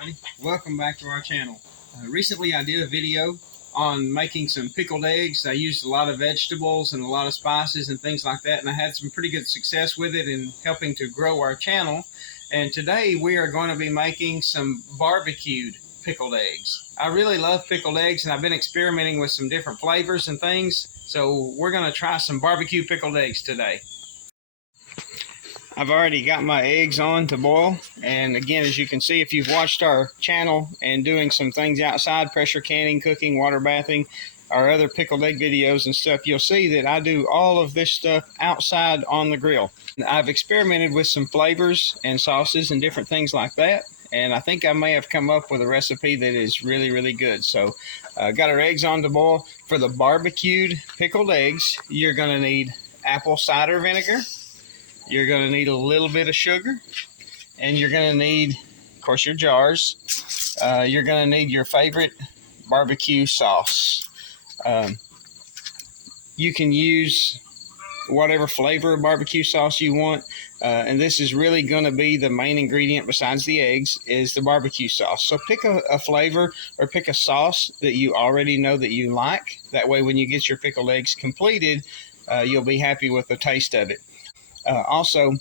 everybody. Welcome back to our channel. Recently I did a video on making some pickled eggs. I used a lot of vegetables and a lot of spices and things like that, and I had some pretty good success with it in helping to grow our channel. And today we are going to be making some barbecued pickled eggs. I really love pickled eggs, and I've been experimenting with some different flavors and things, so we're going to try some barbecue pickled eggs today. I've already got my eggs on to boil, and again, as you can see, if you've watched our channel and doing some things outside, pressure canning, cooking, water bathing, our other pickled egg videos and stuff, you'll see that I do all of this stuff outside on the grill. I've experimented with some flavors and sauces and different things like that, and I think I may have come up with a recipe that is really good. So got our eggs on to boil. For the barbecued pickled eggs, you're going to need apple cider vinegar. You're going to need a little bit of sugar, and you're going to need, of course, your jars. You're going to need your favorite barbecue sauce. You can use whatever flavor of barbecue sauce you want, and this is really going to be the main ingredient besides the eggs is the barbecue sauce. So pick a flavor or pick a sauce that you already know that you like. That way when you get your pickled eggs completed, you'll be happy with the taste of it. Also,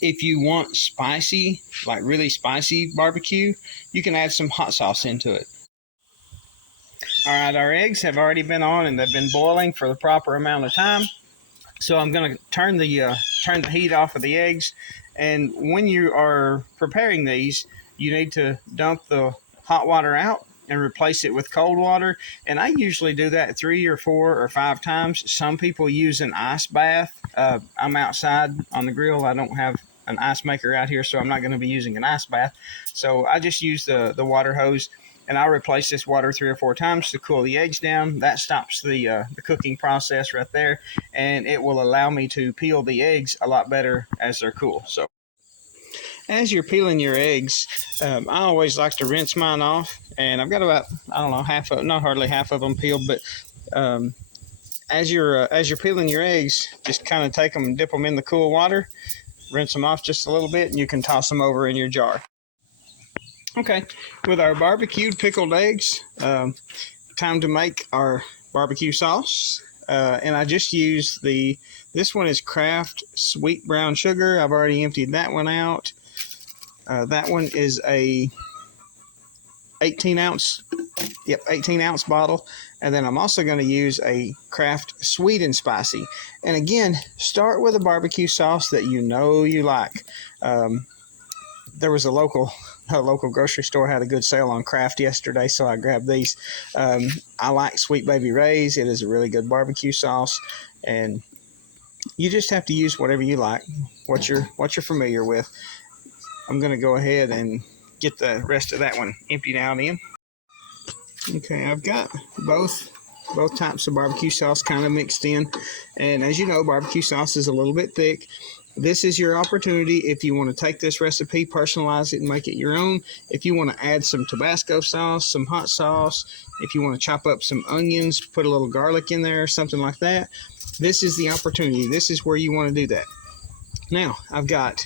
if you want spicy, like really spicy barbecue, you can add some hot sauce into it. All right, our eggs have already been on and they've been boiling for the proper amount of time. So I'm going to turn the heat off of the eggs. And when you are preparing these, you need to dump the hot water out and replace it with cold water. And I usually do that 3 or 4 or 5 times. Some people use an ice bath. I'm outside on the grill. I don't have an ice maker out here, so I'm not going to be using an ice bath. So I just use the water hose, and I'll replace this water 3 or 4 times to cool the eggs down. That stops the cooking process right there, and it will allow me to peel the eggs a lot better as they're cool. So as you're peeling your eggs, I always like to rinse mine off, and I've got about, I don't know, half of, not hardly half of them peeled, but as you're peeling your eggs, just kind of take them and dip them in the cool water, rinse them off just a little bit, and you can toss them over in your jar. Okay, with our barbecued pickled eggs, time to make our barbecue sauce. And I just used this one is Kraft sweet brown sugar. I've already emptied that one out. That one is a 18 ounce bottle. And then I'm also going to use a Kraft sweet and spicy. And again, start with a barbecue sauce that you know you like. There was a local grocery store had a good sale on Kraft yesterday, so I grabbed these. I like Sweet Baby Ray's. It is a really good barbecue sauce, and you just have to use whatever you like, what you're familiar with. I'm going to go ahead and get the rest of that one emptied out in. Okay, I've got both types of barbecue sauce kind of mixed in, and as you know, barbecue sauce is a little bit thick. This is your opportunity if you want to take this recipe, personalize it, and make it your own. If you want to add some Tabasco sauce, some hot sauce, if you want to chop up some onions, put a little garlic in there, something like that, this is the opportunity. This is where you want to do that. Now, I've got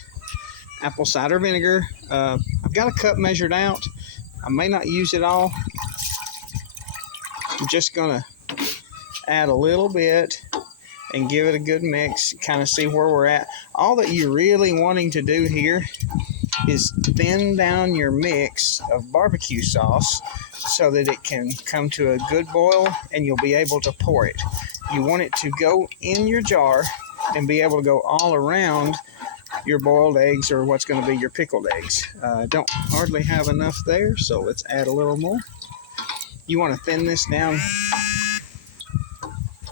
apple cider vinegar. I've got a cup measured out. I may not use it all. I'm just going to add a little bit and give it a good mix, kind of see where we're at. All that you're really wanting to do here is thin down your mix of barbecue sauce so that it can come to a good boil and you'll be able to pour it. You want it to go in your jar and be able to go all around your boiled eggs or what's going to be your pickled eggs. Don't hardly have enough there, so let's add a little more. You want to thin this down.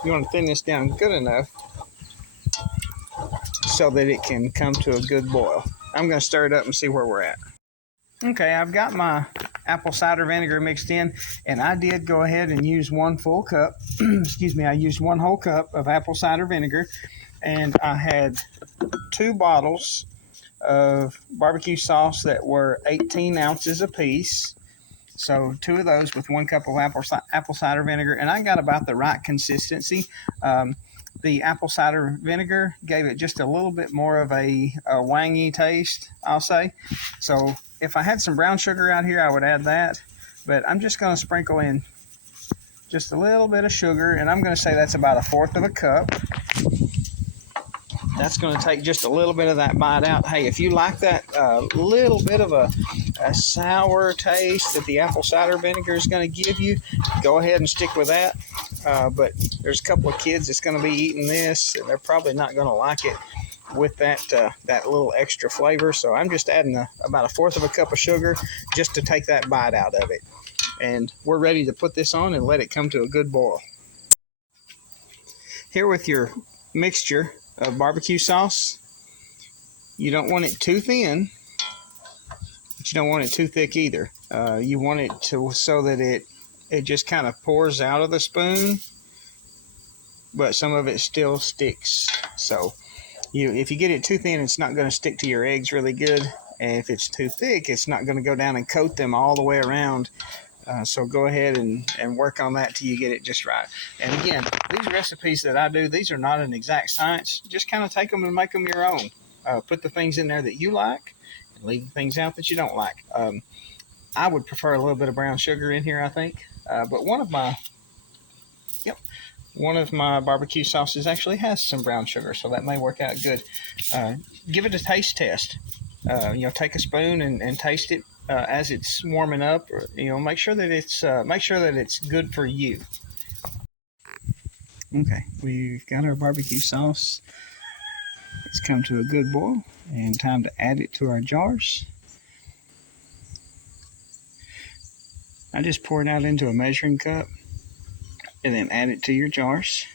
You want to thin this down good enough so that it can come to a good boil. I'm going to stir it up and see where we're at. Okay, I've got my apple cider vinegar mixed in, and I did go ahead and use 1 full cup. Excuse me, I used 1 whole cup of apple cider vinegar, and I had 2 bottles of barbecue sauce that were 18 ounces apiece. So 2 of those with 1 cup of apple cider vinegar, and I got about the right consistency. The apple cider vinegar gave it just a little bit more of a wangy taste, I'll say. So if I had some brown sugar out here, I would add that, but I'm just going to sprinkle in just a little bit of sugar, and I'm going to say that's about 1/4 of a cup. That's going to take just a little bit of that bite out. Hey, if you like that little bit of a sour taste that the apple cider vinegar is going to give you, go ahead and stick with that. But there's a couple of kids that's going to be eating this, and they're probably not going to like it with that little extra flavor. So I'm just adding about 1/4 of a cup of sugar just to take that bite out of it. And we're ready to put this on and let it come to a good boil. Here with your mixture of barbecue sauce, you don't want it too thin, but you don't want it too thick either. You want it to so that it just kind of pours out of the spoon, but some of it still sticks. So if you get it too thin, it's not going to stick to your eggs really good, and if it's too thick, it's not going to go down and coat them all the way around. So go ahead and work on that till you get it just right. And again, these recipes that I do, these are not an exact science. Just kind of take them and make them your own. Put the things in there that you like and leave the things out that you don't like. I would prefer a little bit of brown sugar in here, I think. But one of my barbecue sauces actually has some brown sugar, so that may work out good. Give it a taste test. Take a spoon and taste it as it's warming up. Make sure that it's good for you. Okay, we've got our barbecue sauce. It's come to a good boil, and time to add it to our jars. I just pour it out into a measuring cup and then add it to your jars.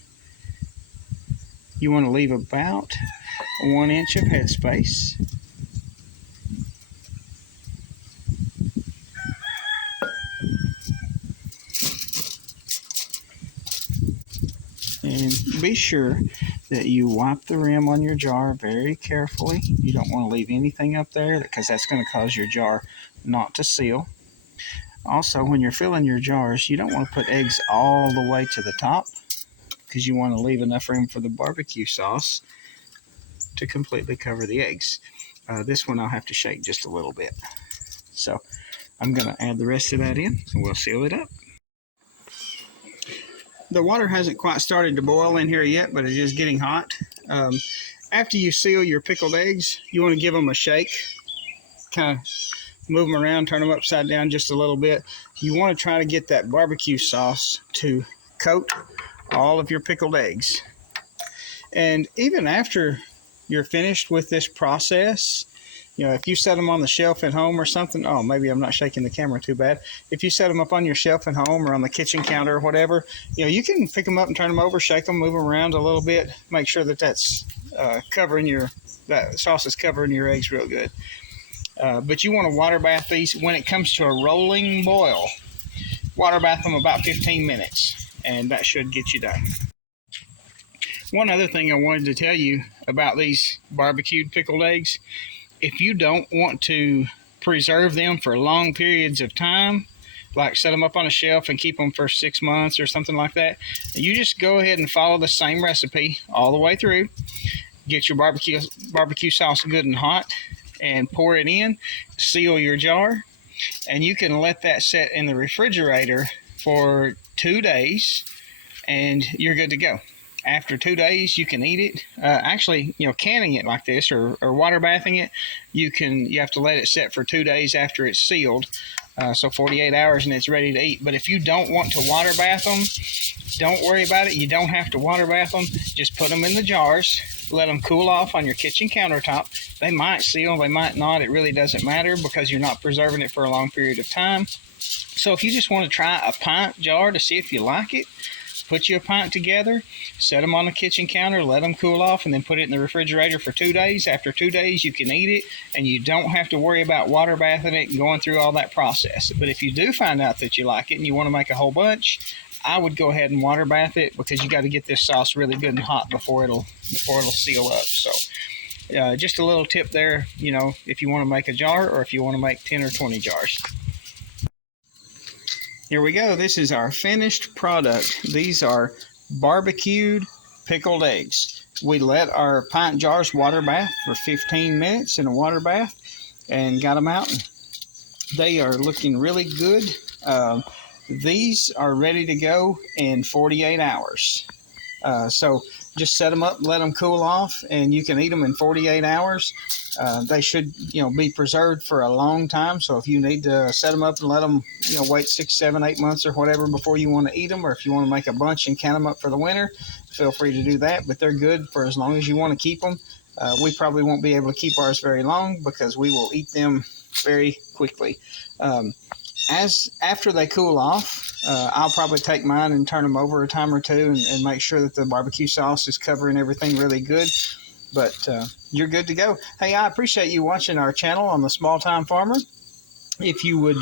You want to leave about 1 inch of headspace. And be sure that you wipe the rim on your jar very carefully. You don't want to leave anything up there because that's going to cause your jar not to seal. Also, when you're filling your jars, you don't want to put eggs all the way to the top because you want to leave enough room for the barbecue sauce to completely cover the eggs. This one I'll have to shake just a little bit. So I'm going to add the rest of that in and we'll seal it up. The water hasn't quite started to boil in here yet, but it is getting hot. After you seal your pickled eggs, you want to give them a shake. Kind of move them around, turn them upside down just a little bit. You want to try to get that barbecue sauce to coat all of your pickled eggs. And even after you're finished with this process, if you set them on the shelf at home or something, maybe I'm not shaking the camera too bad. If you set them up on your shelf at home or on the kitchen counter or whatever, you can pick them up and turn them over, shake them, move them around a little bit, make sure that that's that sauce is covering your eggs real good. But you want to water bath these when it comes to a rolling boil. Water bath them about 15 minutes, and that should get you done. One other thing I wanted to tell you about these barbecued pickled eggs, if you don't want to preserve them for long periods of time, like set them up on a shelf and keep them for 6 months or something like that, you just go ahead and follow the same recipe all the way through. Get your barbecue sauce good and hot and pour it in, seal your jar, and you can let that set in the refrigerator for 2 days and you're good to go. After 2 days, you can eat it. Actually, canning it like this or water bathing it, you have to let it set for 2 days after it's sealed. So 48 hours and it's ready to eat. But if you don't want to water bath them, don't worry about it. You don't have to water bath them. Just put them in the jars. Let them cool off on your kitchen countertop. They might seal, they might not. It really doesn't matter because you're not preserving it for a long period of time. So if you just want to try a pint jar to see if you like it, put you a pint together, set them on the kitchen counter, let them cool off, and then put it in the refrigerator for 2 days. After 2 days, you can eat it, and you don't have to worry about water bathing it and going through all that process. But if you do find out that you like it and you want to make a whole bunch, I would go ahead and water bath it because you got to get this sauce really good and hot before it'll seal up. So just a little tip there, if you want to make a jar or if you want to make 10 or 20 jars. Here we go. This is our finished product. These are barbecued pickled eggs. We let our pint jars water bath for 15 minutes in a water bath and got them out and They are looking really good. These are ready to go in 48 hours. So just set them up, let them cool off, and you can eat them in 48 hours. They should, be preserved for a long time. So if you need to set them up and let them, wait 6, 7, 8 months or whatever before you want to eat them, or if you want to make a bunch and can them up for the winter, feel free to do that. But they're good for as long as you want to keep them. We probably won't be able to keep ours very long because we will eat them very quickly. After they cool off, I'll probably take mine and turn them over a time or two and make sure that the barbecue sauce is covering everything really good. But you're good to go. Hey, I appreciate you watching our channel on the Small Time Farmer. If you would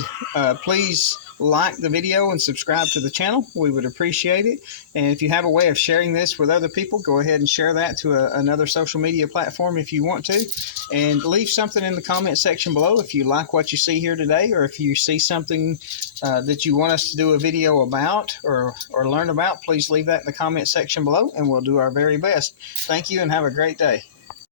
please like the video and subscribe to the channel, we would appreciate it. And if you have a way of sharing this with other people, go ahead and share that to another social media platform if you want to. And leave something in the comment section below if you like what you see here today, or if you see something that you want us to do a video about or learn about, please leave that in the comment section below and we'll do our very best. Thank you and have a great day.